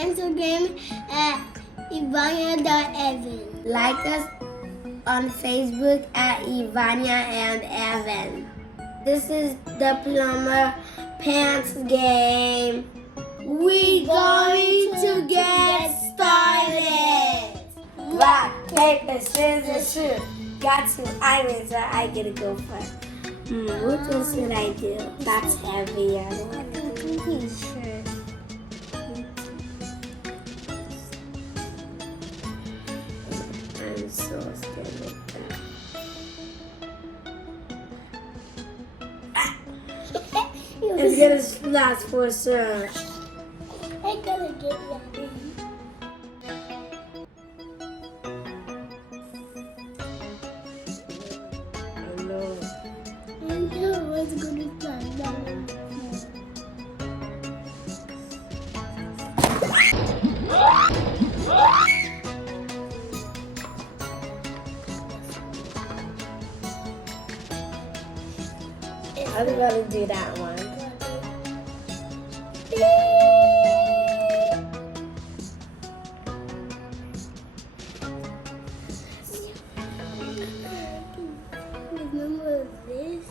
Instagram at Evania and Evan. Like us on Facebook at Evania and Evan. This is the Plumber Pants game. We going to get started. Rock, paper, scissors, shoot. Got some irons that I get to go first. Which one should I do? That's heavy. I don't want to do this shirt. I'm so scared of that. It's gonna splash for sure. I gotta get ready. I know what's gonna start now. I'm gonna do that one. Remember this?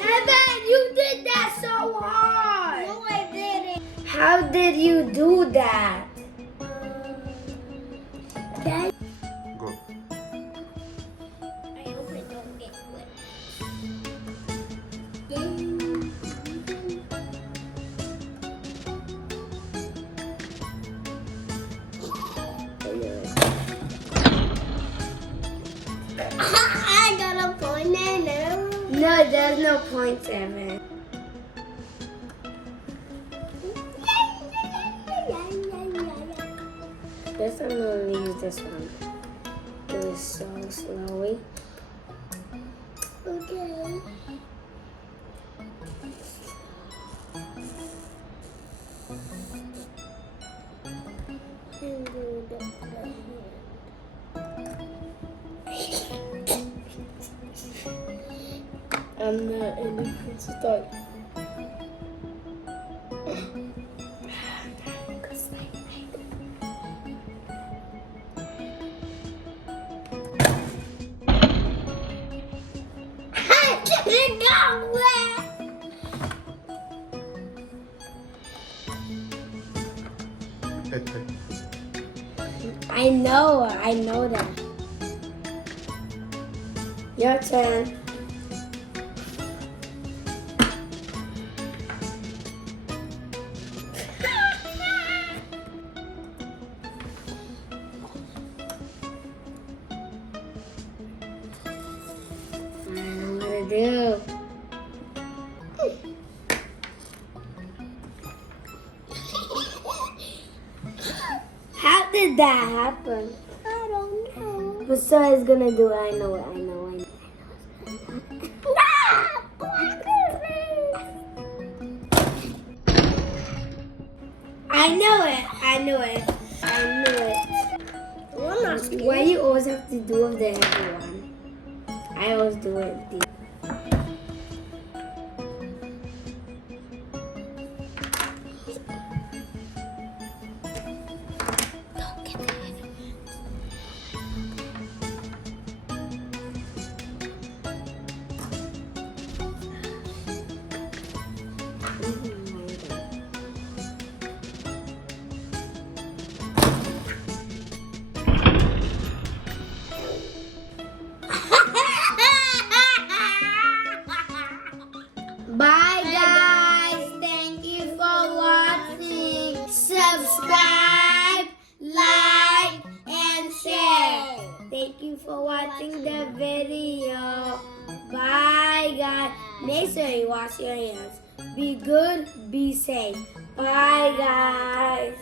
Evan, you did that so hard! No, I didn't. How did you do that? Dad, Go. I hope it don't get wet. I got a point now. No, there's no points, Evan. This I'm gonna use this one. Do it so slowly. Okay. And do the hand. I'm not in the start. It got wet. I know that. Your turn. I don't know what to do. How did that happen? I don't know. But so it's gonna do it. I know it. I knew it. Well, I'm not scared. Why you always have to do with the heavy one? I always do it deep. Don't get the heavy Bye guys. Thank you for watching. Subscribe, like, and share. Thank you for watching the video. Bye guys. Make sure you wash your hands. Be good, be safe. Bye guys.